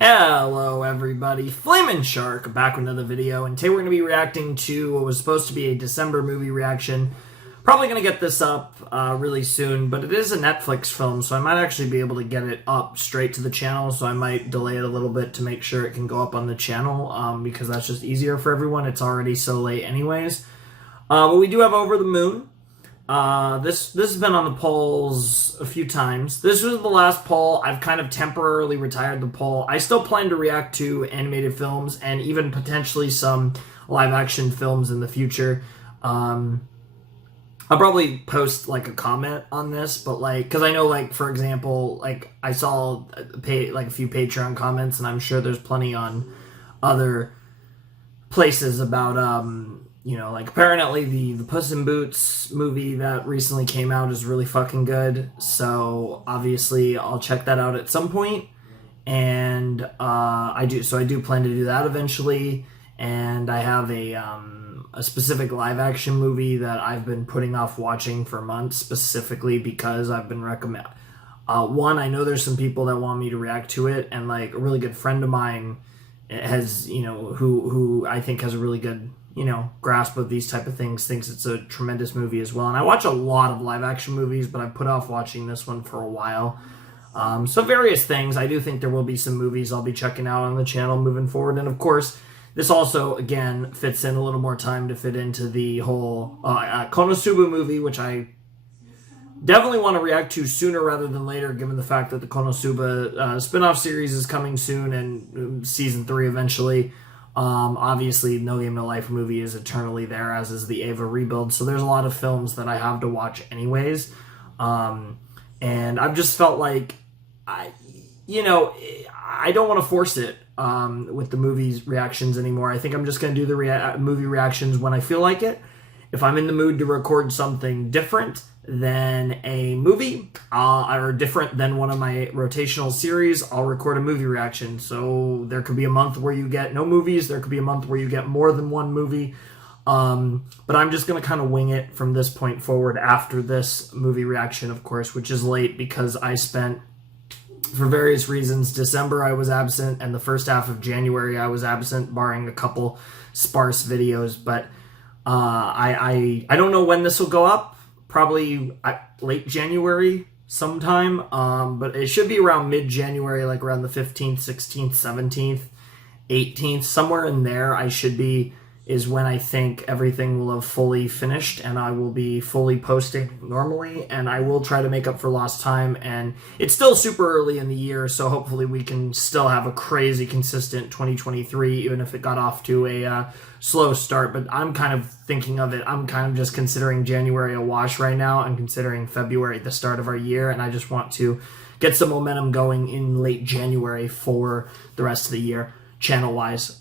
Hello everybody, Flamin' Shark back with another video, and today we're going to be reacting to what was supposed to be a December movie reaction. Probably going to get this up really soon, but it is a Netflix film, so I might actually be able to get it up straight to the channel, so I might delay it a little bit to make sure it can go up on the channel, because that's just easier for everyone. It's already so late anyways. But we do have Over the Moon. This has been on the polls a few times. This was the last poll. I've kind of temporarily retired the poll. I still plan to react to animated films and even potentially some live action films in the future. I'll probably post like a comment on this, but like, because I know, like, for example, like I saw a few Patreon comments, and I'm sure there's plenty on other places about like apparently the Puss in Boots movie that recently came out is really fucking good. So obviously I'll check that out at some point, and I do plan to do that eventually. And I have a specific live action movie that I've been putting off watching for months, specifically because I've been recommended. One, I know there's some people that want me to react to it, and like a really good friend of mine has, who I think has a really good grasp of these type of things, thinks it's a tremendous movie as well. And I watch a lot of live action movies, but I put off watching this one for a while. So various things. I do think there will be some movies I'll be checking out on the channel moving forward. And of course, this also, again, fits in a little more time to fit into the whole Konosuba movie, which I definitely want to react to sooner rather than later, given the fact that the Konosuba spin-off series is coming soon, and season 3 eventually. Obviously, No Game No Life movie is eternally there, as is the Eva rebuild. So there's a lot of films that I have to watch anyways. And I've just felt like I don't want to force it with the movies reactions anymore. I think I'm just going to do the movie reactions when I feel like it. If I'm in the mood to record something different than a movie, or different than one of my rotational series, I'll record a movie reaction. So there could be a month where you get no movies, there could be a month where you get more than one movie. But I'm just going to kind of wing it from this point forward after this movie reaction, of course, which is late because I spent, for various reasons, December I was absent, and the first half of January I was absent, barring a couple sparse videos. But I don't know when this will go up. Probably late January sometime, but it should be around mid-January, like around the 15th, 16th, 17th, 18th, somewhere in there is when I think everything will have fully finished, and I will be fully posting normally, and I will try to make up for lost time. And it's still super early in the year, so hopefully we can still have a crazy consistent 2023, even if it got off to a slow start. But I'm kind of thinking of it, I'm kind of just considering January a wash right now, and considering February the start of our year, and I just want to get some momentum going in late January for the rest of the year, channel-wise.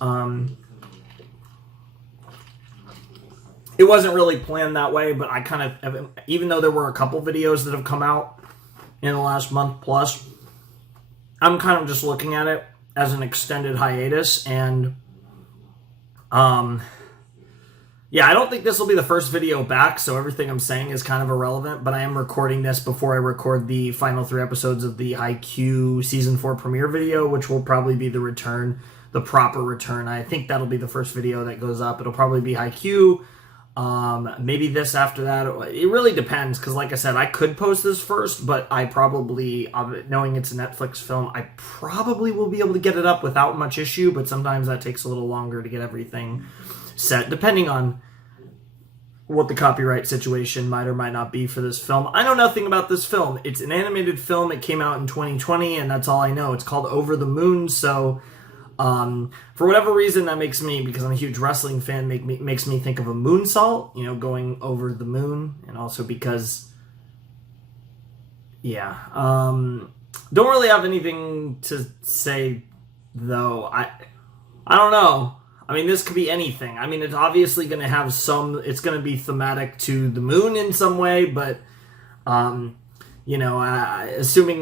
It wasn't really planned that way, but I kind of, even though there were a couple videos that have come out in the last month plus, I'm kind of just looking at it as an extended hiatus. And yeah, I don't think this will be the first video back, so everything I'm saying is kind of irrelevant, but I am recording this before I record the final 3 episodes of the Haikyuu Season 4 premiere video, which will probably be the return, the proper return. I think that'll be the first video that goes up. It'll probably be Haikyuu. Maybe this after that. It really depends, because like I said, I could post this first, but I probably, knowing it's a Netflix film, I probably will be able to get it up without much issue, but sometimes that takes a little longer to get everything set, depending on what the copyright situation might or might not be for this film. I know nothing about this film. It's an animated film. It came out in 2020, and that's all I know. It's called Over the Moon, so for whatever reason, that makes me, because I'm a huge wrestling fan, makes me think of a moonsault, going over the moon, and also because, yeah, don't really have anything to say, though. I don't know. I mean, this could be anything. I mean, it's obviously going to have it's going to be thematic to the moon in some way, but, assuming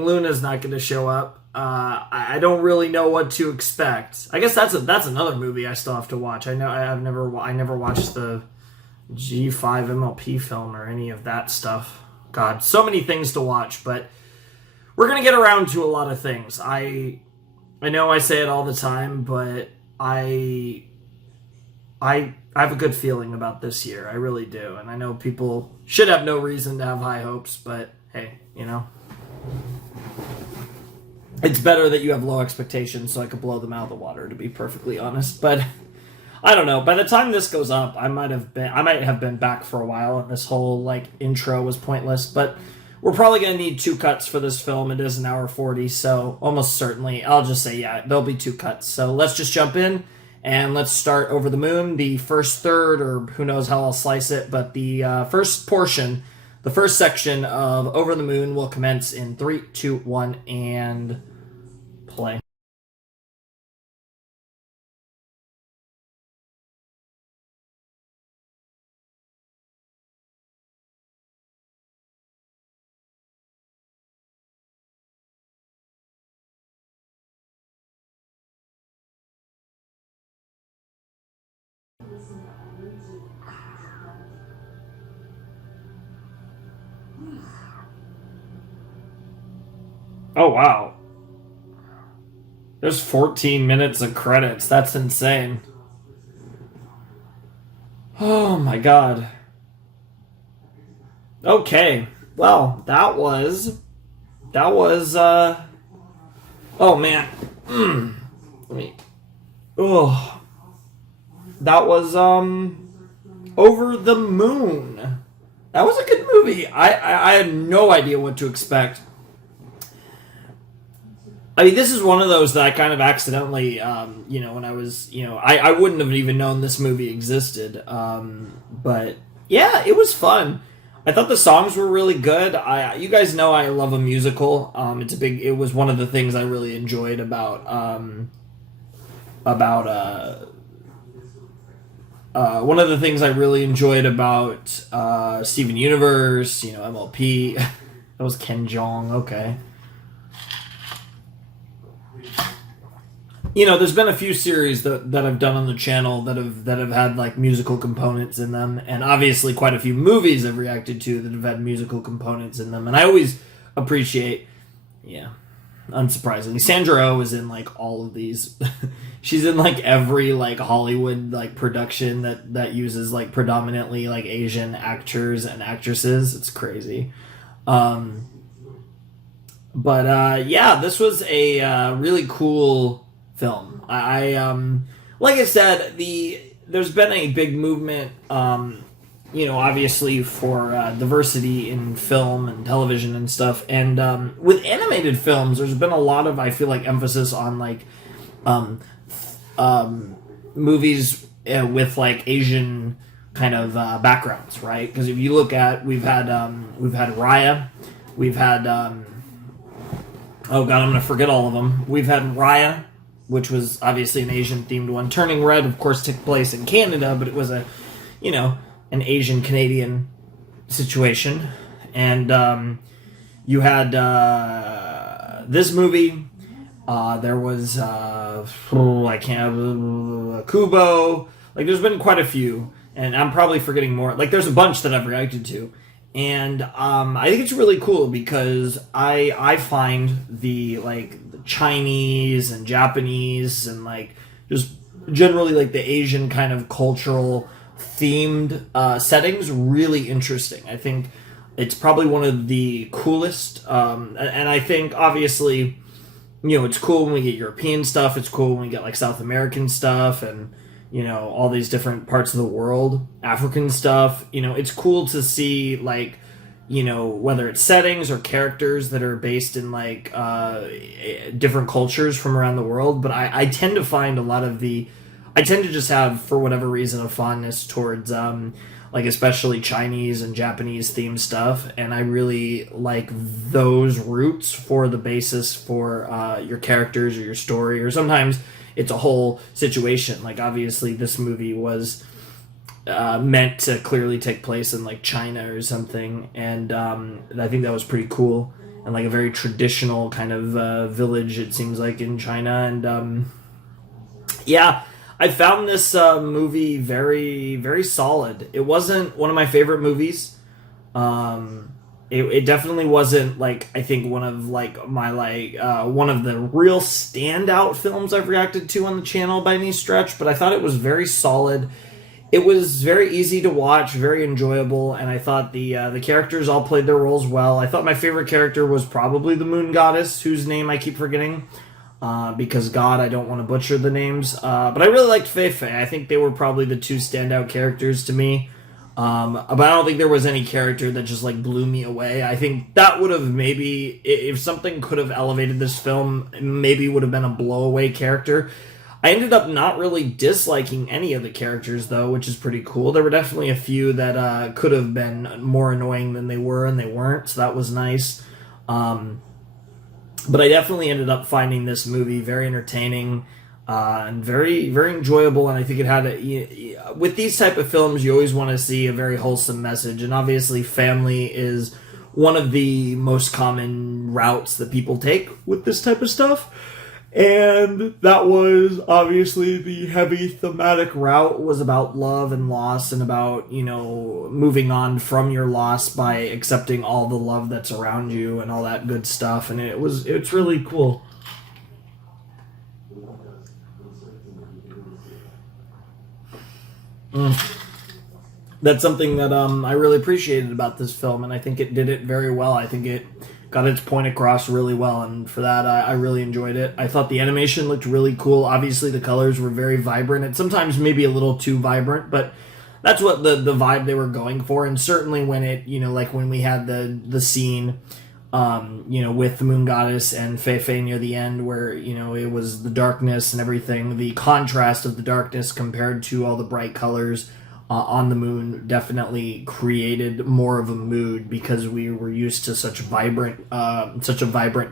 Luna's not going to show up, I don't really know what to expect. I guess that's another movie I still have to watch. I never watched the G5 MLP film or any of that stuff. God, so many things to watch, but we're gonna get around to a lot of things. I know I say it all the time, but I have a good feeling about this year. I really do. And I know people should have no reason to have high hopes, but hey, it's better that you have low expectations so I could blow them out of the water, to be perfectly honest. But I don't know. By the time this goes up, I might have been back for a while, and this whole like intro was pointless. But we're probably gonna need two cuts for this film. It is an hour 40, so almost certainly I'll just say yeah, there'll be two cuts. So let's just jump in and let's start Over the Moon, the first third, or who knows how I'll slice it, but the first portion, the first section of Over the Moon will commence in 3, 2, 1, and play. Oh, wow. There's 14 minutes of credits. That's insane. Oh my god. Okay. Well, that was oh man. Let me Oh, that was Over the Moon. That was a good movie. I had no idea what to expect. I mean, this is one of those that I kind of accidentally, when I was, I wouldn't have even known this movie existed. But yeah, it was fun. I thought the songs were really good. You guys know I love a musical. It was one of the things I really enjoyed about, one of the things I really enjoyed about, Steven Universe, MLP. That was Ken Jeong, okay. There's been a few series that I've done on the channel that have had like musical components in them, and obviously quite a few movies I've reacted to that have had musical components in them, and I always appreciate, yeah, unsurprisingly, Sandra Oh is in like all of these. She's in like every like Hollywood like production that uses like predominantly like Asian actors and actresses. It's crazy. Um, but yeah, this was a really cool film. Like I said, there's been a big movement, obviously for diversity in film and television and stuff, and with animated films, there's been a lot of, I feel like, emphasis on like um, movies with like Asian kind of backgrounds, right? Because if you look at, we've had Raya, we've had oh god, I'm gonna forget all of them. We've had Raya, which was obviously an Asian themed one. Turning Red, of course, took place in Canada, but it was an Asian Canadian situation. And you had this movie. There was I can't Kubo. Like, there's been quite a few, and I'm probably forgetting more. Like, there's a bunch that I've reacted to, and I think it's really cool because I find the Chinese and Japanese and like just generally like the Asian kind of cultural themed settings really interesting. I think it's probably one of the coolest, and I think obviously it's cool when we get European stuff. It's cool when we get like South American stuff and all these different parts of the world, African stuff. It's cool to see like whether it's settings or characters that are based in like different cultures from around the world. But I tend to find I tend to just have, for whatever reason, a fondness towards like especially Chinese and Japanese themed stuff, and I really like those roots for the basis for your characters or your story, or sometimes it's a whole situation. Like, obviously this movie was meant to clearly take place in like China or something, and I think that was pretty cool, and like a very traditional kind of village, it seems like, in China. And yeah, I found this movie very, very solid. It wasn't one of my favorite movies. it definitely wasn't like, I think one of like my one of the real standout films I've reacted to on the channel by any stretch, but I thought it was very solid. It was very easy to watch, very enjoyable, and I thought the characters all played their roles well. I thought my favorite character was probably the Moon Goddess, whose name I keep forgetting, because God, I don't want to butcher the names. But I really liked Fei Fei. I think they were probably the two standout characters to me. But I don't think there was any character that just like blew me away. I think that would have maybe, if something could have elevated this film, maybe would have been a blowaway character. I ended up not really disliking any of the characters, though, which is pretty cool. There were definitely a few that could have been more annoying than they were, and they weren't, so that was nice. But I definitely ended up finding this movie very entertaining and very, very enjoyable, and I think it had with these type of films, you always want to see a very wholesome message, and obviously family is one of the most common routes that people take with this type of stuff. And that was obviously the heavy thematic route, was about love and loss and about, moving on from your loss by accepting all the love that's around you and all that good stuff. And it's really cool. That's something that I really appreciated about this film, and I think it did it very well. I think it got its point across really well, and for that, I really enjoyed it. I thought the animation looked really cool. Obviously, the colors were very vibrant, and sometimes maybe a little too vibrant, but that's what the vibe they were going for. And certainly when it, like when we had the scene, with the Moon Goddess and Fei Fei near the end, where, it was the darkness and everything, the contrast of the darkness compared to all the bright colors on the moon definitely created more of a mood, because we were used to such a vibrant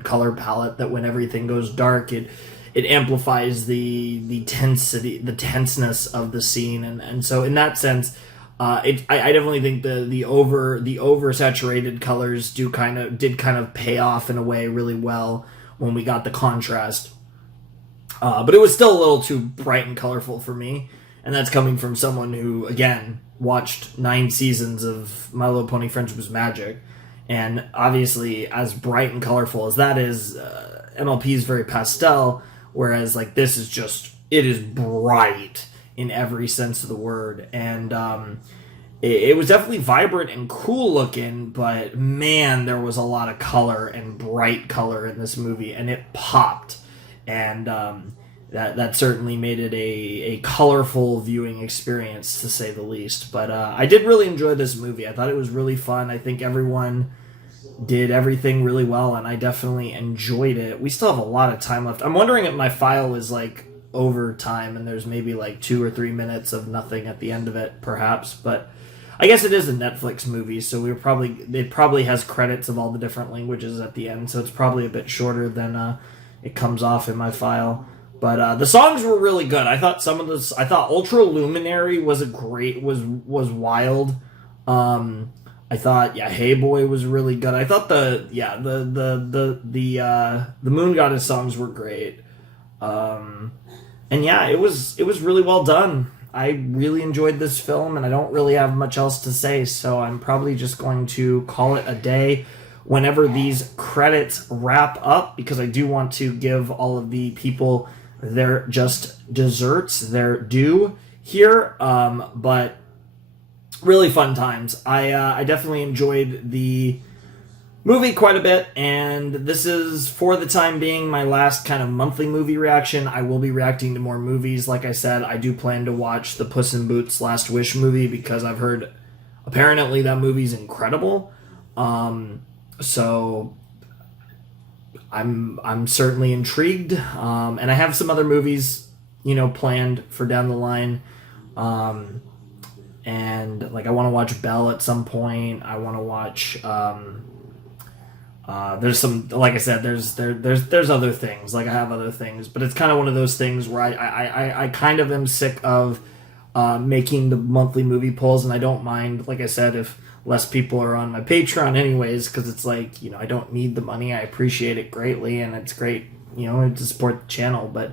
color palette that when everything goes dark, it amplifies the tenseness of the scene, and so in that sense, I definitely think the oversaturated colors did kind of pay off in a way really well when we got the contrast, but it was still a little too bright and colorful for me. And that's coming from someone who, again, watched 9 seasons of My Little Pony Friendship is Magic. And obviously, as bright and colorful as that is, MLP is very pastel, whereas like this is it is bright in every sense of the word. And it was definitely vibrant and cool looking, but man, there was a lot of color and bright color in this movie, and it popped. And that certainly made it a colorful viewing experience, to say the least. But I did really enjoy this movie. I thought it was really fun. I think everyone did everything really well, and I definitely enjoyed it. We still have a lot of time left. I'm wondering if my file is like over time, and there's maybe like 2 or 3 minutes of nothing at the end of it, perhaps. But I guess it is a Netflix movie, so it probably has credits of all the different languages at the end, so it's probably a bit shorter than it comes off in my file. But the songs were really good. I thought I thought Ultra Luminary was wild. I thought Hey Boy was really good. I thought the Moon Goddess songs were great. And it was really well done. I really enjoyed this film, and I don't really have much else to say, so I'm probably just going to call it a day whenever these credits wrap up, because I do want to give all of the people their just desserts, their due here, but really fun times. I definitely enjoyed the movie quite a bit, and this is, for the time being, my last kind of monthly movie reaction. I will be reacting to more movies. Like I said, I do plan to watch the Puss in Boots Last Wish movie, because I've heard apparently that movie's incredible. So I'm certainly intrigued, and I have some other movies, planned for down the line, and like I want to watch Belle at some point. I want to watch. There's some, like I said, there's other things. Like I have other things, but it's kind of one of those things where I kind of am sick of making the monthly movie polls, and I don't mind, like I said, if less people are on my Patreon anyways, because it's like, I don't need the money. I appreciate it greatly, and it's great, to support the channel, but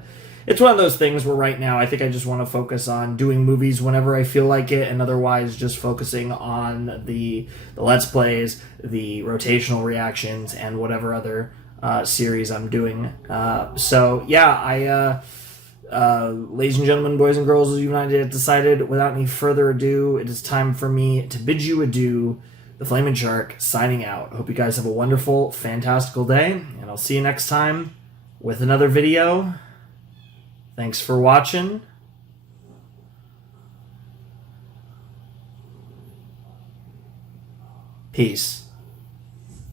it's one of those things where right now I think I just want to focus on doing movies whenever I feel like it, and otherwise just focusing on the Let's Plays, the rotational reactions, and whatever other series I'm doing. So yeah, ladies and gentlemen, boys and girls, as United have decided, without any further ado, it is time for me to bid you adieu. The Flamin' Shark signing out. Hope you guys have a wonderful, fantastical day, and I'll see you next time with another video. Thanks for watching. Peace.